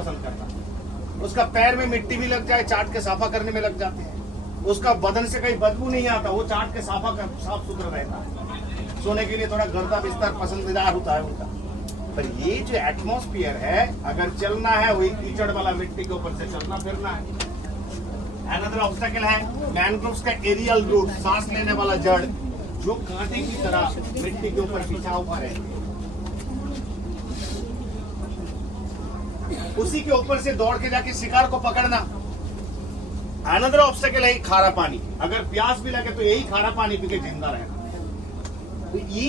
पसंद करता। उसका पैर में मिट्टी भी लग जाए, चाट के साफा करने में लग जाते हैं। उसका बदन से कहीं बदबू नहीं आता, वो चाट के साफा कर साफ सुथरा रहता है। सोने के लिए थोड़ा गर्दा बिस्तर पसंदीदार होता है उनका। पर ये जो एटमॉस्फेयर है, अगर चलना है वही कीचड़ वाला मिट्टी के ऊपर से चलना फिरना है। अनदर ऑब्स्टेकल है मैनग्रोव्स का एरियल रूट, सांस लेने वाला जड़, जो कांटे की तरह मिट्टी के ऊपर बिछा हुआ है। उसी के ऊपर से दौड़ के जाके शिकार को पकड़ना। अनदर ऑब्स्टेकल है खारा पानी, अगर प्यास भी लगे तो यही खारा पानी पी के जिंदा रहना। तो ये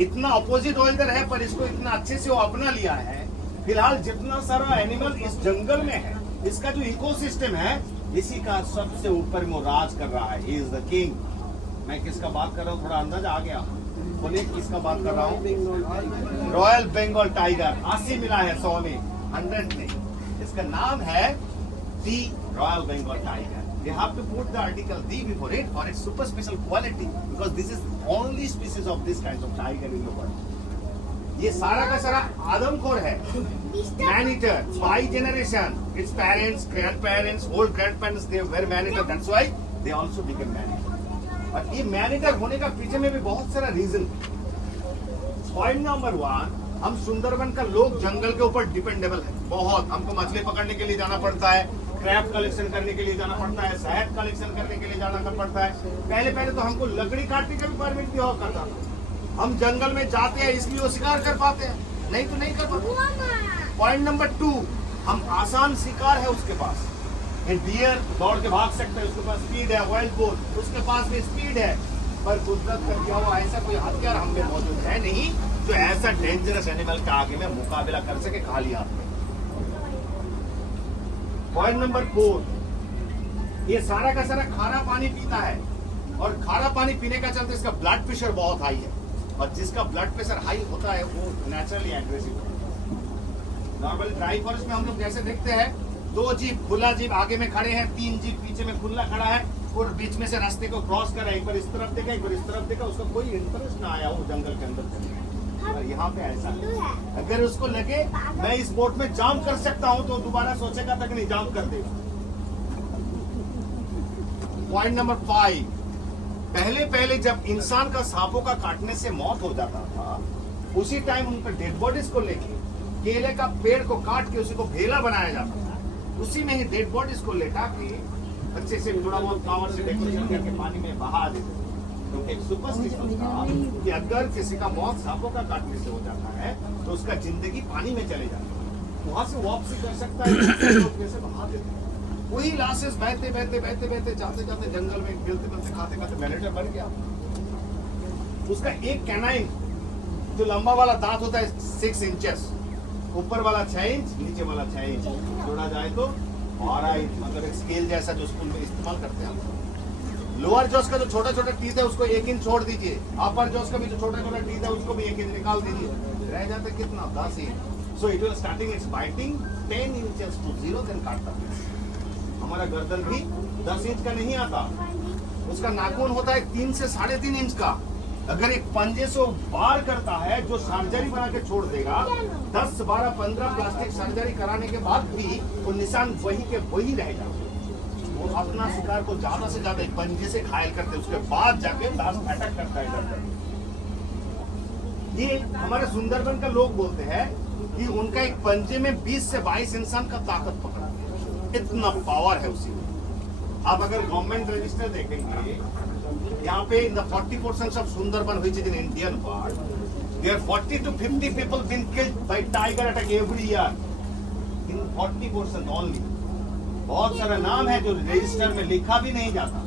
इतना अपोजिट वेदर है, पर इसको इतना अच्छे से वो अपना लिया है। फिलहाल जितना सारा एनिमल इस जंगल में है, इसका जो इकोसिस्टम है, इसी का सबसे ऊपर में राज कर रहा है। He is the king. मैं किसका बात कर रहा हूँ, थोड़ा अंदाजा आ गया? बोलिए किसका बात कर रहा हूँ? Royal Bengal tiger. 80 मिला है 100 में, 100 में। इसका नाम है the royal Bengal tiger. They have to put the article "the" before it for its super special quality, because this is only species of this kind of tiger in the world. ये सारा का सारा आदमखोर है। Man eater by generation. Its parents, grandparents, old grandparents, they were man eater. That's why they also became man eater. और ये man eater होने का पीछे में भी बहुत सारा रीजन। पॉइंट नंबर 1, हम सुंदरबन का लोग जंगल के ऊपर डिपेंडेबल है बहुत। हमको मछली पकड़ने के लिए जाना पड़ता है, क्रैब कलेक्शन करने के लिए जाना पड़ता है, शहद कलेक्शन करने के लिए जाना पड़ता है। पहले तो हमको लकड़ी काटने का भी परमिट भी हुआ करता था। हम जंगल में जाते हैं इसलिए वो शिकार कर पाते हैं, नहीं तो नहीं कर पाते। पॉइंट नंबर 2, हम आसान शिकार है उसके पास। डियर दौड़ के भाग सकता है, उसके पास स्पीड है। वाइल्ड बोर, उसके पास भी स्पीड है। पर कुदरत का दिया हुआ ऐसा कोई हथियार हम में मौजूद है नहीं जो ऐसा डेंजरस एनिमल का आगे में मुकाबला कर सके खाली हाथ में। पॉइंट नंबर 4, ये सारा का सारा खारा पानी पीता है, और खारा पानी पीने का चलते इसका ब्लड प्रेशर बहुत हाई है। और जिसका ब्लड प्रेशर हाई होता है वो नेचुरली एग्रेसिव होता है। नॉर्मली ड्राई फॉरेस्ट में हम लोग जैसे देखते हैं, 2 जीप खुला जीप आगे में खड़े हैं, 3 जीप पीछे में खुला खड़ा है, और बीच में से रास्ते को क्रॉस कर रहा है। एक बार इस तरफ देखा, एक बार इस तरफ देखा, उसका कोई इंटरेस्ट ना आया वो जंगल के अंदर चलने। और यहाँ पे ऐसा है, अगर उसको लगे मैं इस बोट में जाम कर सकता हूँ तो दोबारा सोचेगा तक नहीं, जाम कर देगा। पॉइंट नंबर 5, पहले जब इंसान का सांपों का काटने से मौत हो जाता था, उसी टाइम उनका डेड बॉडीज को लेके केले का पेड़ को काट के उसी को भेला बनाया जाता था। उसी में ही डेड बॉडीज को लेटा के अच्छे से थोड़ा बहुत फ्लावर से डेकोरेशन करके पानी में बहा देते। तो एक सुपरस्टिशन था कि अगर किसी का मौत सांपों का काटने से हो जाता है तो उसका जिंदगी पानी में चले जाती है, वहां से वापसी कर सकता है, कैसे बहा देते हैं। वही लाशेस बहते जाते जंगल में गिरते खाते वेलेटर बन गया। उसका एक कैनाइन जो लंबा वाला दांत होता है 6 इंचेस, ऊपर वाला 6 इंच, नीचे वाला 6 इंच, जोड़ा जाए तो 12 इंच, मतलब एक स्केल जैसा जो स्कूल में इस्तेमाल करते हैं। लोअर जॉस का जो छोटा टीथ है उसको 1 इंच छोड़ दीजिए, अपर जॉस का भी जो छोटा टीथ है उसको भी 1 इंच निकाल दीजिए, रह जाते कितना 10 inch. So it will starting its biting 10 inches to 0, then काटता है। हमारा गर्दन भी 10 इंच का नहीं आता, उसका नाखून होता है 3 से 3.5 इंच का। अगर एक पंजे से बार करता है जो सर्जरी बना के छोड़ देगा, 10, 12, 15 प्लास्टिक सर्जरी कराने के बाद भी वो निशान वही के वही रहेगा। वो अपना शिकार को ज्यादा से ज्यादा पंजे से घायल करते, उसके बाद जाके लास्ट अटैक करता है गर्दन। ये हमारे सुंदरबन का लोग बोलते हैं कि उनका एक पंजे में 20 से 22 इंसान का ताकत पकड़ा, इतना पावर है उसी में। अब अगर गवर्नमेंट रजिस्टर देखेंगे, यहाँ पे in the 40% of Sundarban which is in Indian part, there are 40 to 50 people been killed by tiger attack every year in 40% only। बहुत सारा नाम है जो रजिस्टर में लिखा भी नहीं जाता,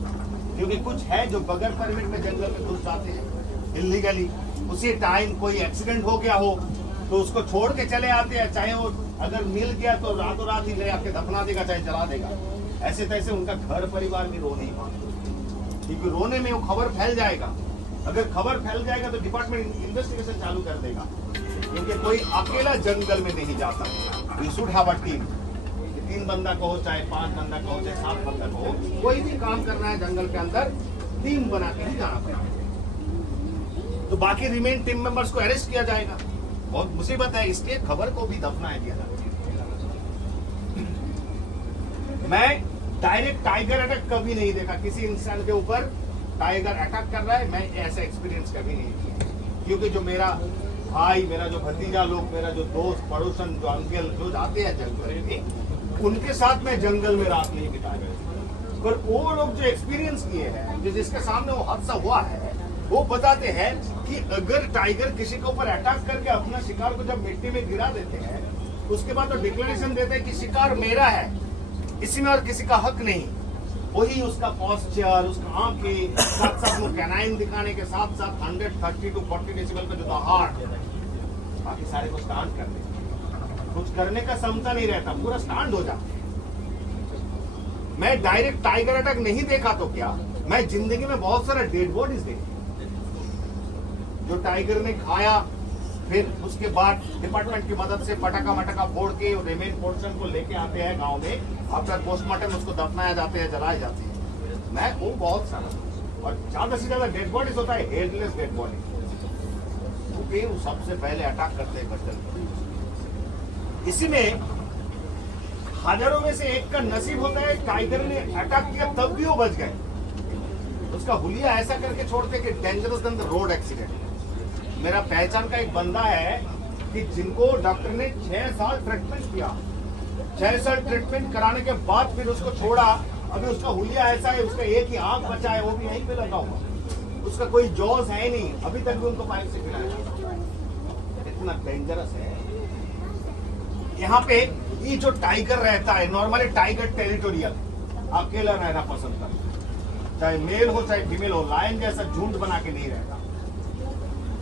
क्योंकि कुछ है जो बगैर परमिट में जंगल में घुस जाते हैं इलीगली। उसी टाइम कोई एक्सीडेंट हो गया हो तो उसको छोड़ के चले आते हैं, चाहे वो अगर मिल गया तो रातों रात ही ले आके दफना देगा, चाहे जला देगा। ऐसे तैसे उनका घर परिवार भी रो नहीं पाता, क्योंकि रोने में वो खबर फैल जाएगा। अगर खबर फैल जाएगा तो डिपार्टमेंट इन्वेस्टिगेशन चालू कर देगा, क्योंकि कोई अकेला जंगल में नहीं जाता। We should have a team, 3 बंदा को हो, चाहे 5 बंदा को हो, चाहे 7 बंदा को हो, कोई भी काम करना है जंगल के अंदर टीम बना के ही जाना पड़ेगा। तो बाकी रिमेन टीम मेंबर्स को अरेस्ट किया जाएगा। बहुत मुसीबत है, इसलिए खबर को भी दफनाया दिया जाता है। मैं डायरेक्ट टाइगर अटैक कभी नहीं देखा किसी इंसान के ऊपर। टाइगर अटैक कर रहा है, मैं ऐसा एक्सपीरियंस कभी नहीं किया, क्योंकि जो मेरा भाई, मेरा जो भतीजा लोग, मेरा जो दोस्त पड़ोसन, जो अंकल जो जाते हैं जंगल में, उनके साथ मैं जंगल में रात नहीं बिताया। पर वो लोग जो एक्सपीरियंस किए हैं, जो जिसके सामने वो हादसा हुआ है, वो बताते हैं कि अगर टाइगर किसी के ऊपर अटैक करके अपना शिकार को जब मिट्टी में गिरा देते हैं, उसके बाद तो डिक्लेरेशन देते हैं कि शिकार मेरा है, इसमें और किसी का हक नहीं। वही उसका पॉस्चर, उसका आंखें, साथ साथ वो कैनाइन दिखाने के साथ साथ 130 to 40 डेसिबल का जो दहाड़, बाकी सारे को स्टांड कर देते, कुछ करने का क्षमता नहीं रहता, पूरा स्टांड हो जाता। मैं डायरेक्ट टाइगर अटैक नहीं देखा तो क्या, मैं जिंदगी में बहुत सारा डेड बॉडीज देखे जो टाइगर ने खाया, फिर उसके बाद डिपार्टमेंट की मदद से पटाखा मटाखा फोड़ के रिमेन पोर्शन को लेके आते हैं गांव में, आफ्टर पोस्टमार्टम उसको दफनाया जाते हैं, जलाए जाते हैं। मैं वो बहुत सारा, और ज्यादा से ज्यादा डेड बॉडीज होता है हेडलेस डेड बॉडी, क्योंकि वो सबसे पहले अटैक करते हैं बच्चन। इसी में हजारों में से एक का नसीब होता है, टाइगर ने अटैक किया तब भी वो बच गए। उसका हुलिया ऐसा करके छोड़ते कि dangerous than the road accident. मेरा पहचान का एक बंदा है कि जिनको डॉक्टर ने 6 साल ट्रीटमेंट किया, 6 साल ट्रीटमेंट कराने के बाद फिर उसको छोड़ा। अभी उसका हुलिया ऐसा है, उसका एक ही आंख बचा है, वो भी यहीं पे लगा हुआ, उसका कोई जॉज है नहीं, अभी तक भी उनको पाइप से खिलाया। इतना डेंजरस है। यहाँ पे ये जो टाइगर रहता है, नॉर्मली टाइगर टेरिटोरियल, अकेला रहना पसंद करता है, चाहे मेल हो चाहे फीमेल हो, लायन जैसा झुंड बना के नहीं रहता।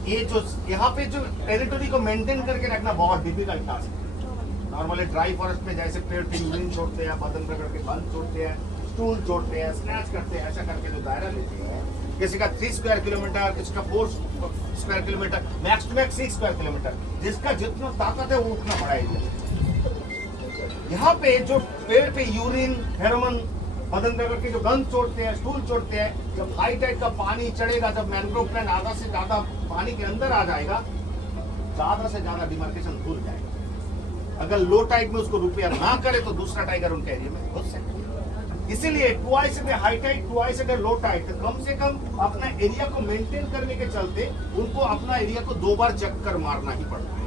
ये जो यहाँ पे जो टेरिटोरी को मेंटेन करके रखना बहुत डिफिकल्ट टास्क है। नॉर्मली ड्राई फॉरेस्ट में जैसे पेड़ पे यूरिन छोड़ते हैं, बदन रगड़ के गंद छोड़ते हैं, स्टूल छोड़ते हैं, स्नैच करते हैं, ऐसा करके जो दायरा लेते हैं, किसी का 3 स्क्वायर किलोमीटर, किसी का 4 square kilometer, max to max 6 square kilometer, जिसका जितना ताकत है वो उतना बड़ा एरिया। यहाँ पे जो पेड़ पे यूरिन, हेरोमन, बदन रगड़ के जो गंद छोड़ते हैं, स्टूल छोड़ते हैं, जब हाई टाइड का पानी चढ़ेगा, जब मैंग्रोव प्लांट आधा से ज्यादा पानी के अंदर आ जाएगा, ज्यादा से ज्यादा डिमार्केशन भूल जाएगा। अगर लो टाइड में उसको रिपेयर ना करे तो दूसरा टाइगर उनके एरिया में घुस सकता है। इसीलिए twice at high tide, twice at low tide, कम से कम अपना एरिया को मेंटेन करने के चलते उनको अपना एरिया को 2 बार चक्कर मारना ही पड़ता है।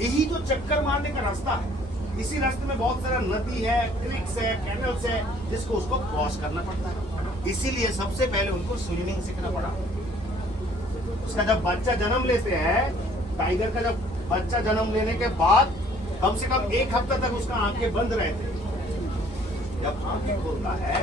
यही जो चक्कर मारने का रास्ता है, इसी रास्ते में बहुत सारा नदी है, क्रिक्स है, कैनल्स है, जिसको उसको क्रॉस करना पड़ता है। इसीलिए सबसे पहले उनको स्विमिंग सीखना पड़ा। उसका जब बच्चा जन्म लेते हैं, टाइगर का जब बच्चा जन्म लेने के बाद कम से कम 1 हफ्ता तक उसका आंखें बंद रहते हैं। जब आंखें खोलता है,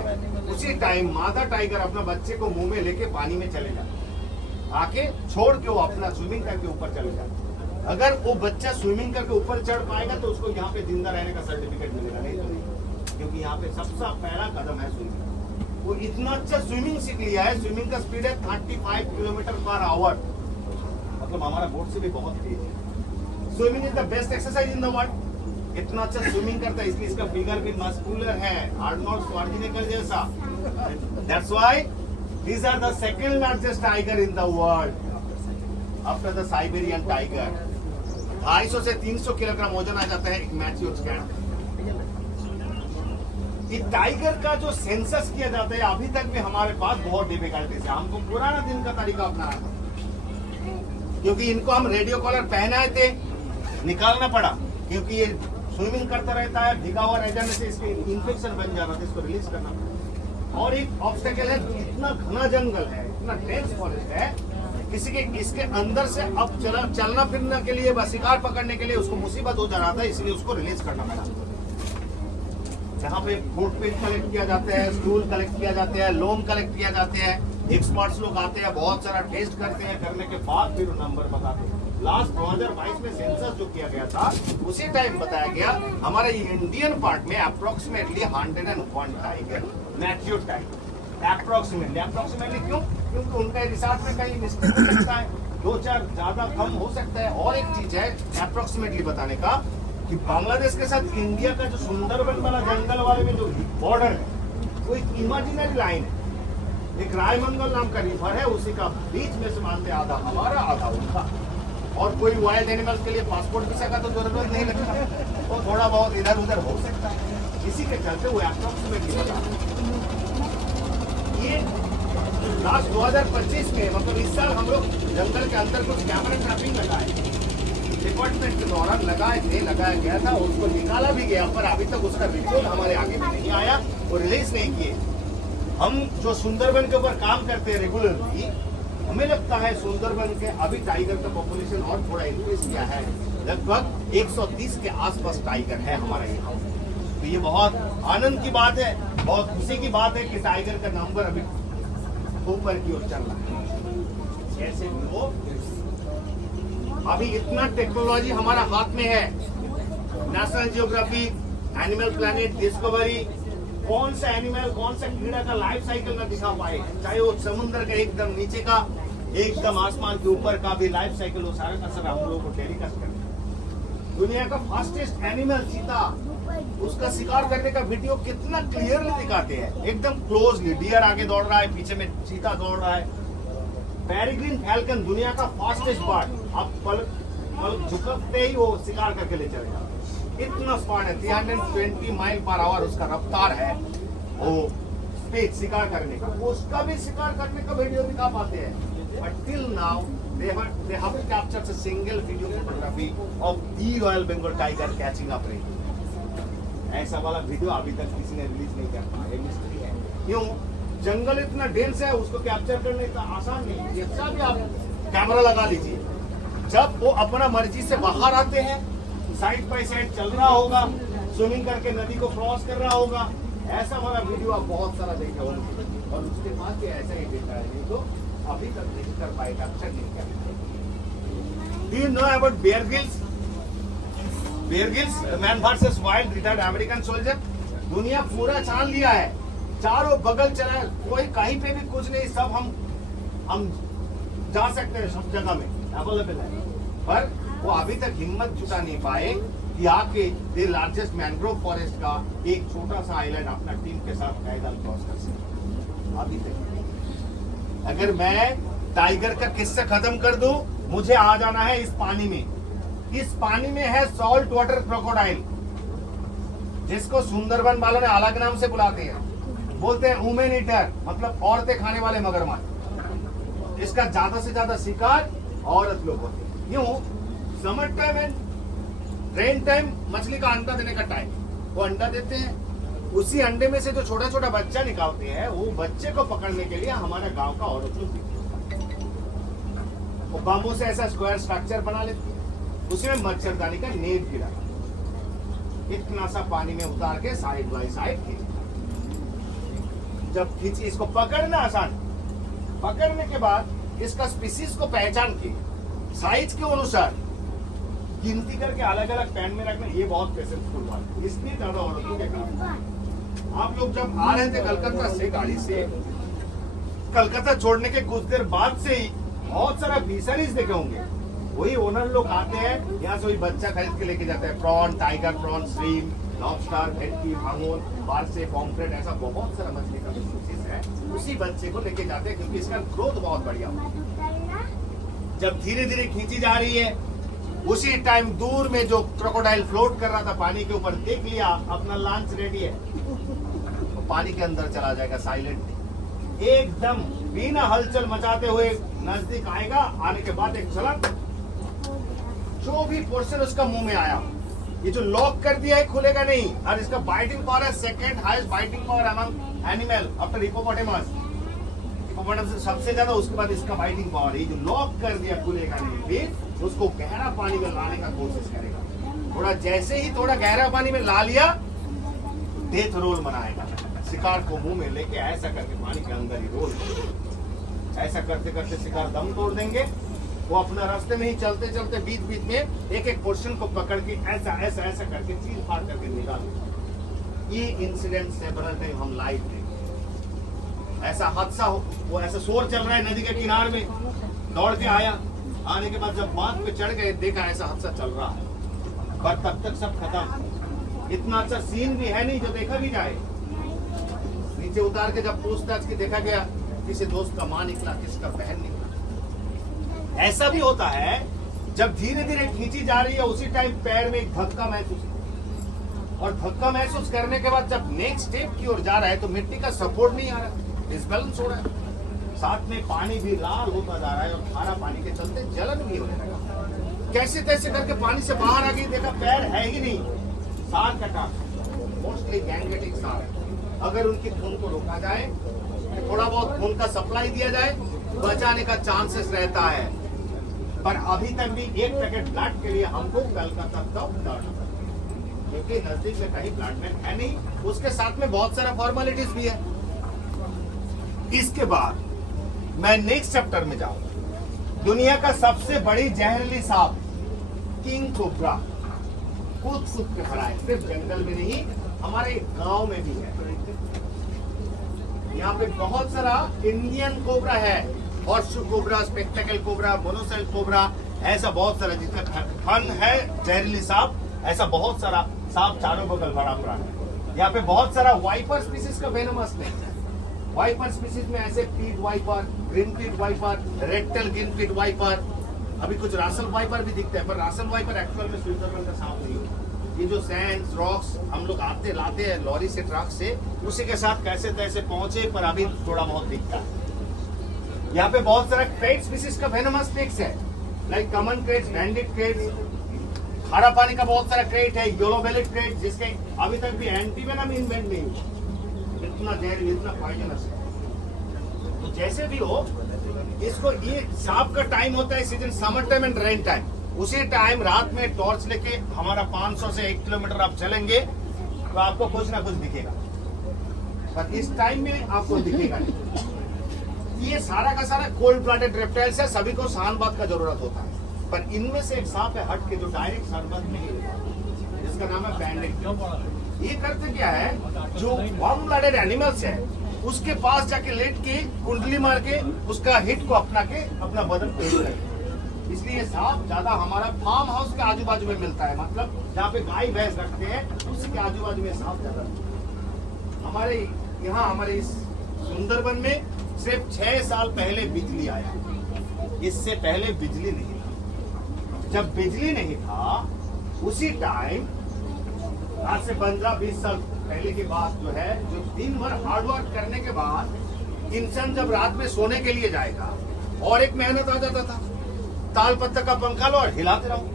उसी टाइम मादा टाइगर अपना बच्चे को मुंह में लेके पानी में चले जाता है, आंखें छोड़ के वो अपना स्विमिंग करके ऊपर चले जाता है। अगर वो बच्चा स्विमिंग करके ऊपर चढ़ पाएगा तो उसको यहाँ पे जिंदा रहने का सर्टिफिकेट मिलेगा, नहीं तो नहीं, क्योंकि यहाँ पे सबसे पहला कदम है स्विमिंग। वो इतना अच्छा स्विमिंग सीख लिया है, स्विमिंग का स्पीड है 35 किलोमीटर पर आवर, मतलब हमारा बोट से भी बहुत तेज है। Swimming is the best exercise in the world. इतना अच्छा स्विमिंग करता है, इसलिए इसका फिगर भी मस्कुलर है, आर्नोल्ड श्वार्ज़नेगर जैसा। That's why these are the second largest tiger in the world after the Siberian tiger. 250 से 300 किलोग्राम वजन आ जाता है एक मैच्योर कैट। ये टाइगर का जो सेंसस किया जाता है अभी तक भी हमारे पास बहुत डिफिकल्टीज है। हमको पुराना दिन का तरीका अपनाना था, क्योंकि इनको हम रेडियो कॉलर पहनाए थे, निकालना पड़ा, क्योंकि ये स्विमिंग करता रहता है, भिगा हुआ रह जाने से इसके इन्फेक्शन बन जाता है, इसको रिलीज करना पड़ा। और एक ऑब्स्टेकल है, इतना घना जंगल है, इतना डेंस फॉरेस्ट है, किसी के इसके अंदर से अब चलना फिरने के लिए, बस शिकार पकड़ने के लिए उसको मुसीबत हो जा रहा था, इसलिए उसको रिलीज करना पड़ा। जहाँ पे फुटप्रिंट कलेक्ट किया जाता है, स्टूल कलेक्ट किया जाता है, लोम कलेक्ट किया जाते हैं, एक्सपर्ट्स लोग आते हैं, बहुत सारा टेस्ट करते हैं, करने के बाद फिर नंबर बताते हैं। लास्ट 2022 में सेंसस जो किया गया था, उसी टाइम बताया गया हमारे इंडियन पार्ट में approximately 101 tiger mature tiger. Approximately क्यों? क्योंकि उनका रिसर्च में कहीं मिस्टेक हो सकता है, 2-4 ज्यादा कम हो सकता है। और एक चीज है अप्रोक्सीमेटली बताने का, कि बांग्लादेश के साथ इंडिया का जो सुंदरबन वाला जंगल वाले में जो बॉर्डर है, वो एक इमेजिनरी लाइन है। एक रायमंगल नाम का रिवर है, उसी का बीच में से मानते आधा हमारा आधा उनका। और कोई वाइल्ड एनिमल्स के लिए पासपोर्ट वीजा का तो जरूरत नहीं लगता, वो थोड़ा बहुत इधर उधर हो सकता है। इसी के चलते वो अप्रोक्सीमेटली बता रहे हैं। ये लास्ट 2025 में मतलब इस साल हम लोग जंगल के अंदर कुछ कैमरा ट्रैपिंग लगाए, डिपार्टमेंट के दौरान लगाया गया था, उसको निकाला भी गया, पर अभी तक उसका रिपोर्ट हमारे आगे में नहीं आया और रिलीज नहीं किए। हम जो सुंदरबन के ऊपर काम करते हैं रेगुलरली, हमें लगता है सुंदरबन के अभी टाइगर का पॉपुलेशन और थोड़ा इंक्रीज किया है, लगभग 130 के आसपास टाइगर है हमारे यहाँ। तो ये बहुत आनंद की बात है, बहुत खुशी की बात है कि टाइगर का नंबर अभी ऊपर की ओर चल रहा है। जैसे वो अभी इतना टेक्नोलॉजी हमारा हाथ में है, national geography, animal planet, discovery, कौन सा एनिमल कौन सा कीड़ा का लाइफ साइकिल में दिखा पाए, चाहे वो समुद्र का एकदम नीचे का, एकदम आसमान के ऊपर का भी लाइफ साइकिल, वो सारा का सारा हम लोगों को टेलीकास्ट करते हैं। दुनिया का फास्टेस्ट एनिमल चीता, उसका शिकार करने का वीडियो कितना क्लियरली दिखाते हैं, एकदम क्लोजली। डियर आगे दौड़ रहा है, पीछे में चीता दौड़ रहा है। पेरिग्रीन फैल्कन दुनिया का फास्टेस्ट बर्ड, आप पल झुकते ही वो शिकार करके ले चलेगा, इतना स्मार्ट है। 320 माइल पर आवर उसका रफ्तार है, वो स्पीड शिकार करने का, उसका भी शिकार करने का वीडियो दिखा पाते हैं। But till now they have captured a single video photography of the Royal Bengal tiger catching up prey. ऐसा वाला वीडियो अभी तक किसी ने रिलीज नहीं कर पाया, मिस्ट्री है। क्यों? जंगल इतना डेंस है, उसको कैप्चर करने का आसान नहीं है। जैसा भी आप कैमरा लगा लीजिए, जब वो अपना मर्जी से बाहर आते हैं, साइड बाय साइड चल रहा होगा, स्विमिंग करके नदी को क्रॉस कर रहा होगा, ऐसा वाला वीडियो आप बहुत सारा देखे होंगे। और उसके बाद भी ऐसा ही देखा है, नहीं तो अभी तक नहीं कर पाए, कैप्चर नहीं कर पाए। Do you know about Bear Grylls? Bear Grylls, the man versus wild retired American soldier. दुनिया पूरा छान लिया है, चारों बगल चला, कोई कहीं पे भी कुछ नहीं, सब हम जा सकते हैं, सब जगह में अवेलेबल है। पर वो अभी तक हिम्मत जुटा नहीं पाए कि आके द लार्जेस्ट मैंग्रोव फॉरेस्ट का एक छोटा सा आइलैंड अपना टीम के साथ पैदल क्रॉस कर सके। अभी तक अगर मैं टाइगर का किस्सा खत्म कर दूं, मुझे आ जाना है इस पानी में। इस पानी में है सॉल्ट वाटर क्रोकोडाइल, जिसको सुंदरबन वालों ने अलग नाम से बुलाते हैं, बोलते हैं वुमेन ईटर, मतलब औरतें खाने वाले मगरमच्छ। इसका ज्यादा से ज्यादा शिकार औरत लोग होते हैं। यूं summer time and rain time मछली का अंडा देने का टाइम, वो अंडा देते हैं, उसी अंडे में से जो छोटा छोटा बच्चा निकालते हैं, वो बच्चे को पकड़ने के लिए हमारे गांव का औरत लोग वो बाम्बू से ऐसा स्क्वायर स्ट्रक्चर बना लेती है, उसमें मच्छरदानी का नेट गिरा, इतना सा पानी में उतार के साइड बाई साइड खींच। जब खींची, इसको पकड़ना आसान, पकड़ने के बाद इसका स्पीसीज को पहचान के साइज के अनुसार गिनती करके अलग अलग पैन में रखना, ये बहुत पेशेंसफुल बात है। इसलिए ज्यादा औरतों के कारण आप लोग जब आ रहे थे कलकत्ता से गाड़ी से, कलकत्ता छोड़ने के कुछ देर बाद से ही बहुत सारा फिशरीज देखे होंगे, वही ओनर लोग आते हैं, यहाँ से वही बच्चा खरीद के लेके जाते हैं। प्रॉन, टाइगर प्रॉन, श्रीम, लॉबस्टर, भेटकी, भांगोन, बारसे, पॉम्फ्रेट, ऐसा बहुत सारा मछली का स्पीसीज है, उसी बच्चे को लेके जाते हैं क्योंकि इसका ग्रोथ बहुत बढ़िया होता है। जब धीरे धीरे खींची जा रही है, उसी टाइम दूर में जो क्रोकोडाइल फ्लोट कर रहा था पानी के ऊपर, देख लिया अपना लंच रेडी है, तो पानी के अंदर चला जाएगा साइलेंट, एकदम बिना हलचल मचाते हुए नजदीक आएगा। आने के बाद एक झलक, जो भी पोर्शन उसका मुंह में आया, ये जो लॉक कर दिया है खुलेगा नहीं। और इसका बाइटिंग पावर है second highest biting power among animal after hippopotamus. Hippopotamus से सबसे ज्यादा, उसके बाद इसका बाइटिंग पावर। ये जो लॉक कर दिया खुलेगा नहीं, फिर उसको गहरा पानी में लाने का कोशिश करेगा। थोड़ा जैसे ही थोड़ा गहरा पानी में ला लिया, डेथ रोल बनाएगा, शिकार को मुंह में लेके ऐसा करके पानी के अंदर ही रोल, ऐसा करते करते शिकार दम तोड़ देंगे। वो अपना रास्ते में ही चलते चलते बीच बीच में एक एक पोर्शन को पकड़ के ऐसा ऐसा ऐसा करके चीर फाड़ करके निकाल। ये इंसिडेंट सेवरल टाइम हम लाइव थे। ऐसा हादसा हो, वो ऐसा शोर चल रहा है नदी के किनारे में, दौड़ के आया, आने के बाद जब बांध पे चढ़ गए, देखा ऐसा हादसा चल रहा है, पर तब तक सब खत्म। इतना अच्छा सीन भी है नहीं जो देखा भी जाए। नीचे उतार के जब पूछताछ की देखा गया, किसी दोस्त का मां निकला, किसका बहन निकला। ऐसा भी होता है जब धीरे धीरे खींची जा रही है, उसी टाइम पैर में एक धक्का महसूस, और धक्का महसूस करने के बाद जब नेक्स्ट स्टेप की ओर जा रहा है तो मिट्टी का सपोर्ट नहीं आ रहा, डिसबैलेंस हो रहा है, साथ में पानी भी लाल होता जा रहा है और खारा पानी के चलते जलन भी होने लगा। कैसे तैसे करके पानी से बाहर आ गई, देखा पैर है ही नहीं, सार कटा, मोस्टली गैंग्रेटिक सार है। अगर उनकी खून को रोका जाए, थोड़ा बहुत खून का सप्लाई दिया जाए, बचाने का चांसेस रहता है। पर अभी तक भी एक पैकेट ब्लड के लिए हमको कलकत्ता तक दौड़ना, क्योंकि नजदीक में कहीं ब्लड बैंक है नहीं, उसके साथ में बहुत सारा फॉर्मेलिटीज भी है। इसके बाद मैं नेक्स्ट चैप्टर में जाऊंगा। दुनिया का सबसे बड़ी जहरीली सांप किंग कोबरा कूद के खड़ा है, सिर्फ जंगल में नहीं हमारे गांव में भी है। यहाँ पे बहुत सारा इंडियन कोबरा है, horseshoe cobra, spectacle cobra, monocle cobra, ऐसा बहुत सारा, जिसका फन है जहरीली सांप, ऐसा बहुत सारा सांप चारों बगल भरा पड़ा है। यहाँ पे बहुत सारा वाइपर स्पीसीज का वेनमस नहीं है। वाइपर स्पीसीज में ऐसे पीट वाइपर, ग्रीन पीट वाइपर, रेक्टल ग्रीन पीट वाइपर, अभी कुछ रासल वाइपर भी दिखता है, पर रासल वाइपर एक्चुअल में स्विट्जरलैंड का सांप नहीं होता। ये जो सैंड्स, रॉक्स हम लोग आते लाते हैं लॉरी से, ट्रक से, उसी के साथ कैसे तैसे पहुंचे, पर अभी थोड़ा बहुत दिखता है। यहाँ पे बहुत सारा क्रेट स्पीसीज का वेनमस स्नेक्स है, like common crates, bandit crates, खारा पानी का बहुत सारा क्रेट है, येलो बेलेट क्रेट, जिसके अभी तक भी एंटीवेनम इन्वेंट नहीं हुआ, इतना जहर, इतना पॉइजनस है। तो जैसे भी हो, इसको ये सांप का टाइम होता है season summer time and rain time, उसी टाइम रात में टॉर्च लेके हमारा 500 से 1 किलोमीटर आप चलेंगे तो आपको कुछ ना कुछ दिखेगा, पर इस टाइम में आपको दिखेगा नहीं। ये सारा का सारा कोल्ड ब्लडेड रेप्टाइल्स है, सभी को सहानबाद का जरूरत होता है, पर इनमें से एक सांप है हट के जो डायरेक्ट सनबर्न में ही होता है, जिसका नाम है बैंडिट। ये करते क्या है, जो वार्म ब्लडेड एनिमल्स है उसके पास जाके लेट के कुंडली मार के उसका हिट को अपना के अपना बदन पेश करते। इसलिए सांप ज्यादा हमारा फार्म हाउस के आजू बाजू में मिलता है, मतलब जहाँ पे गाय भैंस रखते हैं उसी के आजू बाजू में सांप ज्यादा। हमारे यहाँ हमारे इस सुंदरबन में सिर्फ 6 साल पहले बिजली आया, इससे पहले बिजली नहीं था। जब बिजली नहीं था उसी टाइम, आज से 15-20 साल पहले की बात जो है, जो दिन भर हार्डवर्क करने के बाद इंसान जब रात में सोने के लिए जाएगा, और एक मेहनत आ जाता था, ताल पत्ता का पंखा लो और हिलाते रहो।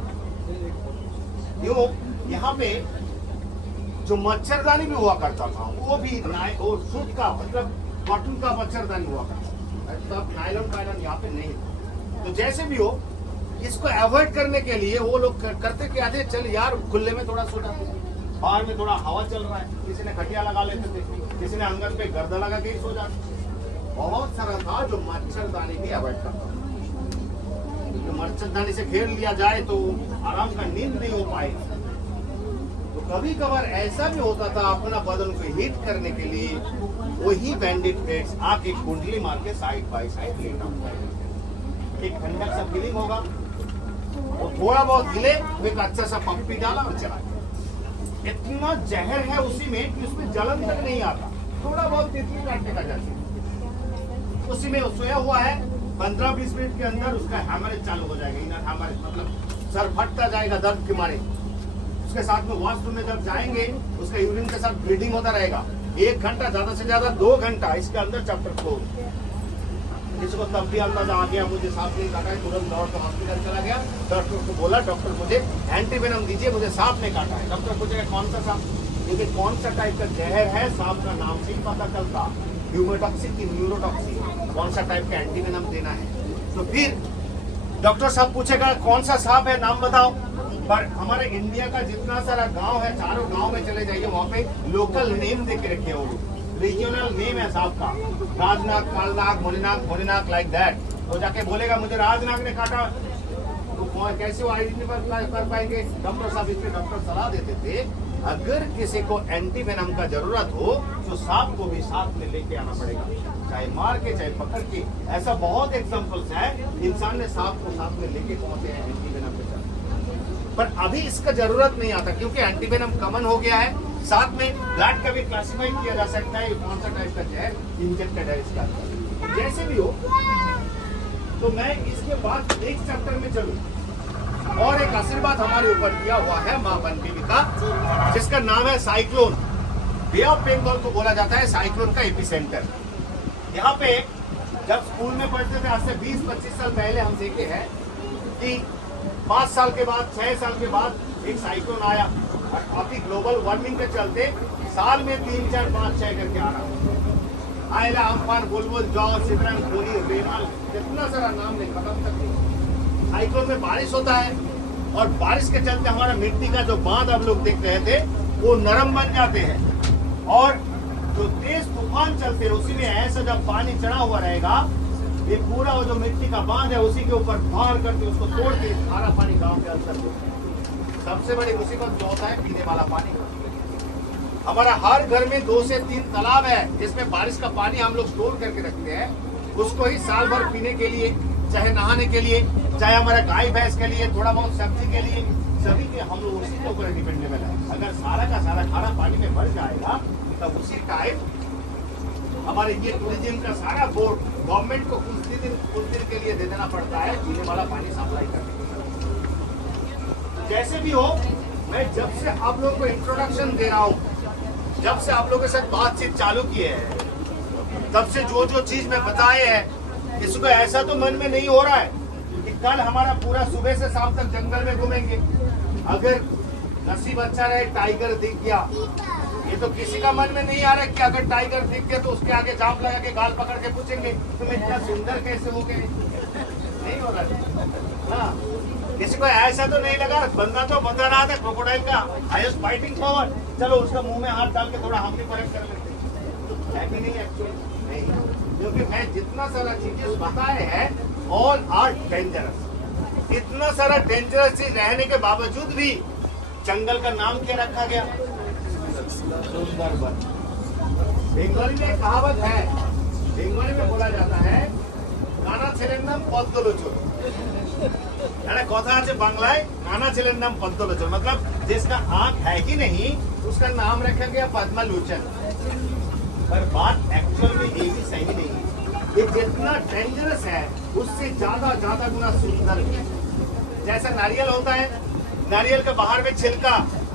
यूं यहाँ पे जो मच्छरदानी भी हुआ करता था, वो भी और सूत का, मतलब कॉटन का मच्छरदानी हुआ करता था, तब नायलॉन वायलॉन यहाँ पे नहीं था। तो जैसे भी हो, इसको अवॉइड करने के लिए वो लोग करते क्या थे, चल यार खुले में थोड़ा सो जाते, बाहर में थोड़ा हवा चल रहा है, किसी ने खटिया लगा लेते थे, किसी ने आंगन पे गर्दा लगा के सो जाते। बहुत सारा था जो मच्छरदानी भी अवॉइड करता था, क्योंकि मच्छरदानी से घेर लिया जाए तो आराम का नींद नहीं हो पाएगी। तो कभी कभार ऐसा भी होता था, अपना बदन को हीट करने के लिए वही बैंडिट क्रेट्स आके कुंडली मार के साइड बाय साइड लेटा, एक ठंडक सा फीलिंग होगा, वो थोड़ा बहुत हिले, एक अच्छा सा पप्पी डाला और चला गया। इतना जहर है उसी में कि उसमें जलन तक नहीं आता, थोड़ा बहुत तितली काटने का जैसे उसी में सोया हुआ है, 15-20 मिनट के अंदर उसका हैमरेज चालू हो जाएगा, इनर हैमरेज, मतलब सर फटता जाएगा दर्द के मारे। उसके साथ में वॉशरूम में जब जाएंगे उसका यूरिन के साथ ब्लीडिंग होता रहेगा, 1 घंटा, ज्यादा से ज्यादा 2 घंटा इसके अंदर चैप्टर क्लोज। जिसको तब भी अंदाजा आ गया मुझे सांप नहीं काटा है, तुरंत दौड़ कर हॉस्पिटल चला गया, डॉक्टर को बोला डॉक्टर मुझे एंटीवेनम दीजिए, मुझे सांप नहीं काटा है। डॉक्टर पूछेगा कौन सा सांप, क्योंकि कौन सा टाइप का जहर है सांप का नाम से ही पता चलता, ह्यूमेटॉक्सिक की न्यूरोटॉक्सिक, कौन सा टाइप का एंटीवेनम देना है। तो फिर डॉक्टर साहब पूछेगा कौन सा सांप है, नाम बताओ। पर हमारे इंडिया का जितना सारा गांव है, चारों गांव में चले जाइए, वहाँ पे लोकल नेम दे के रखे हो, रीजनल नेम है सांप का, राजनाग, कालनाग, मोरीनाग, लाइक दैट। तो जाके बोलेगा मुझे राजनाग ने काटा, तो कैसे वो आइडेंटिफाई कर पाएंगे? डॉक्टर साहब इसलिए डॉक्टर सलाह देते थे, अगर किसी को एंटीवेनम का जरूरत हो तो सांप को भी साथ में लेके आना पड़ेगा, चाहे मार के चाहे पकड़ के। ऐसा बहुत एग्जांपल्स है, इंसान ने सांप को साथ में लेके पहुंचे हैं एंटीवेनम के साथ। पर अभी इसका जरूरत नहीं आता क्योंकि एंटीवेनम कॉमन हो गया है। साथ में ब्लड का भी क्लासिफाई किया जा सकता है, कौन सा टाइप का जहर इंजेक्टेड है इसका। जैसे भी हो, तो मैं इसके बाद नेक्स्ट चैप्टर में चलूं। और एक आशीर्वाद हमारे ऊपर दिया हुआ है माँ बनबीबी का, जिसका नाम है साइक्लोन। बे ऑफ बंगाल को बोला जाता है साइक्लोन का एपिसेंटर। यहाँ पे जब स्कूल में पढ़ते थे आज से 20-25 साल पहले हम देखे हैं कि 5 साल के बाद 6 साल के बाद एक साइक्लोन आया, और अभी ग्लोबल वार्मिंग के चलते साल में 3, 4, 5, 6 करके आ रहा। आयला, अम्फान, बुलबुल, जॉर्ज, सिमरन, खोली, रेमाल, कितना सारा नाम नहीं, खत्म तक नहीं। साइक्लोन में बारिश होता है और बारिश के चलते हमारा मिट्टी का जो बांध आप लोग देख रहे थे वो नरम बन जाते हैं, और जो तेज तूफान चलते हैं उसी में ऐसा जब पानी चढ़ा हुआ रहेगा, ये पूरा वो जो मिट्टी का बांध है उसी के ऊपर भार करके उसको तोड़ के खारा पानी गांव के अंदर। सबसे बड़ी मुसीबत जो होता है पीने वाला पानी। हमारा हर घर में 2 से 3 तालाब है जिसमें बारिश का पानी हम लोग स्टोर करके रखते हैं, उसको ही साल भर पीने के लिए, चाहे नहाने के लिए, चाहे हमारा गाय भैंस के लिए, थोड़ा बहुत सब्जी के लिए, सभी के हम लोग उसी के ऊपर डिपेंडेबल है। अगर सारा का सारा खारा पानी में भर जाएगा तब उसी टाइम हमारे ये टूरिज्म का सारा बोर्ड गवर्नमेंट को कुछ दिन के लिए दे देना पड़ता है पीने वाला पानी सप्लाई करने के लिए। जैसे भी हो, मैं जब से आप लोगों को इंट्रोडक्शन दे रहा हूँ, जब से आप लोगों के साथ बातचीत चालू की है, तब से जो जो चीज मैं बताए हैं, इसको ऐसा तो मन में नहीं हो रहा है कि कल हमारा पूरा सुबह से शाम तक जंगल में घूमेंगे। अगर नसीब अच्छा रहे टाइगर दिख गया, ये तो किसी का मन में नहीं आ रहा है कि अगर टाइगर दिख गया तो उसके आगे जाम लगा के गाल पकड़ के पूछेंगे तुम इतना सुंदर कैसे हो गए। नहीं होगा। हाँ, किसी को ऐसा तो नहीं लगा। बंदा तो बता रहा था क्रोकोडाइल का आई वाज फाइटिंग फॉरवर्ड, चलो उसका मुंह में हाथ डाल के थोड़ा हम भी करेक्ट कर लेते हैं कि नहीं? एक्चुअली नहीं, क्योंकि मैं जितना सारा चीजें बताए हैं ऑल आर डेंजरस। इतना सारा डेंजरस चीज रहने के बावजूद भी जंगल का नाम क्या रखा गया? सुंदरबन। बंगाली में कहावत है, बंगाली में बोला जाता है काना छेलेर नाम पद्मलोचन। कथा আছে বাংলায় काना छेलेर नाम पद्मलोचन, मतलब जिसका आंख है कि नहीं उसका नाम रखा गया पद्मलोचन। पर बात एक्चुअल में ये भी सही नहीं है। ये जितना डेंजरस है उससे ज्यादा गुना सुंदर है। जैसा नारियल होता है, नारियल के बाहर में छिलका,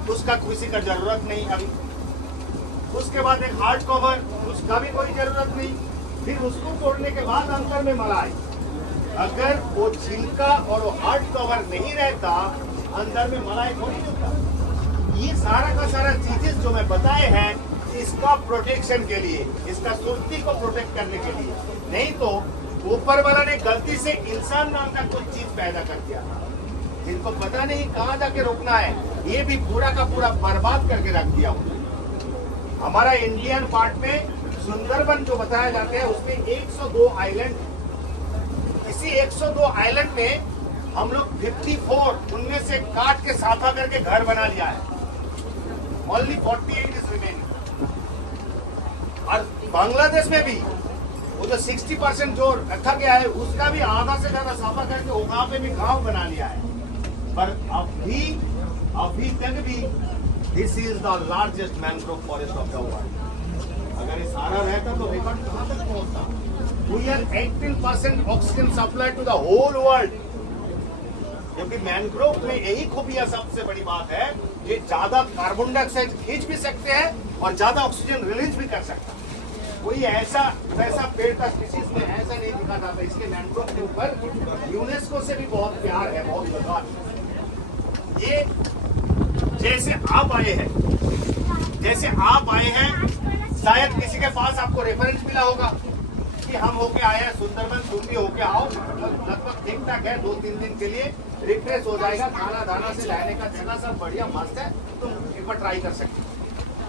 उसका किसी का जरूरत नहीं अभी। उसके बाद एक हार्ड कवर, उसका भी कोई जरूरत नहीं। फिर उसको तोड़ने के बाद अंदर में मलाई। अगर वो छिलका और वो हार्ड कवर नहीं रहता, अंदर में मलाई थोड़ी होता। ये सारा का सारा चीजें जो मैं बताए हैं, इसका प्रोटेक्शन के लिए, इसका सुरक्षित को प्रोटेक्ट करने के लिए, नहीं तो ऊपर वाला ने गलती से इंसान नाम का कुछ चीज पैदा कर दिया, जिनको पता नहीं कहाँ जाके रोकना है, ये भी पूरा का पूरा बर्बाद करके रख दिया। हमारा इंडियन पार्ट में सुंदरबन जो बताया जाता है उसमें 102 आइलैंड। इसी 102 आइलैंड में हम लोग 54 उनमें से काट के साफा करके घर बना लिया है। Only 48 is remaining. और बांग्लादेश में भी वो जो 60% जो रखा गया है उसका भी आधा से ज्यादा साफा करके वहां पे भी गांव बना लिया है। पर अभी तक भी this is the largest mangrove forest of the world. अगर ये सारा रहता तो रिकॉर्ड कहां तक पहुंचता। We are 18% oxygen supply to the whole world. क्योंकि मैंग्रोव में यही खूबियां सबसे बड़ी बात है, ये ज्यादा कार्बन डाइऑक्साइड खींच भी सकते हैं और ज्यादा ऑक्सीजन रिलीज भी कर सकता है। कोई ऐसा वैसा पेड़ का स्पीशीज में ऐसा नहीं दिखा जाता। इसके मैंग्रोव के ऊपर यूनेस्को से भी बहुत प्यार है, बहुत लगाव। ये जैसे आप आए हैं, शायद किसी के पास आपको रेफरेंस मिला होगा कि हम होके आए हैं सुंदरबन, तुम भी होके आओ। लगभग ठीक ठाक है, 2-3 दिन के लिए रिफ्रेश हो जाएगा। खाना दाना से रहने का जगह सब बढ़िया मस्त है, तुम एक बार ट्राई कर सकते हो।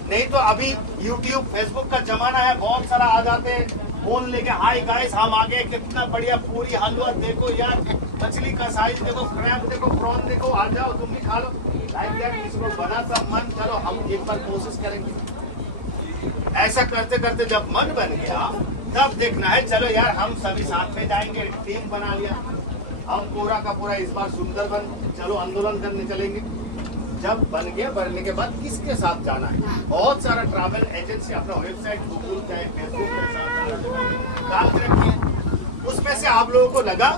नहीं तो अभी YouTube, Facebook का जमाना है, बहुत सारा आ जाते हैं फोन लेके, हाय गाइस हम आ गए, कितना बढ़िया पूरी हलवा देखो यार, मछली का साइज देखो, क्रैब देखो, प्रॉन देखो, आ जाओ तुम भी खा लो। लाइक दैट किसी को बना सा मन, चलो हम एक बार कोशिश करेंगे। ऐसा करते करते जब मन बन गया तब देखना है, चलो यार हम सभी साथ में जाएंगे। टीम बना लिया, हम पूरा का पूरा इस बार सुंदरबन चलो आंदोलन करने चलेंगे। जब बन गया, बनने के बाद किसके साथ जाना है, बहुत सारा ट्रैवल एजेंसी अपना वेबसाइट, गूगल चाहे फेसबुक के साथ डाल के रखी है। उसमें से आप लोगों को लगा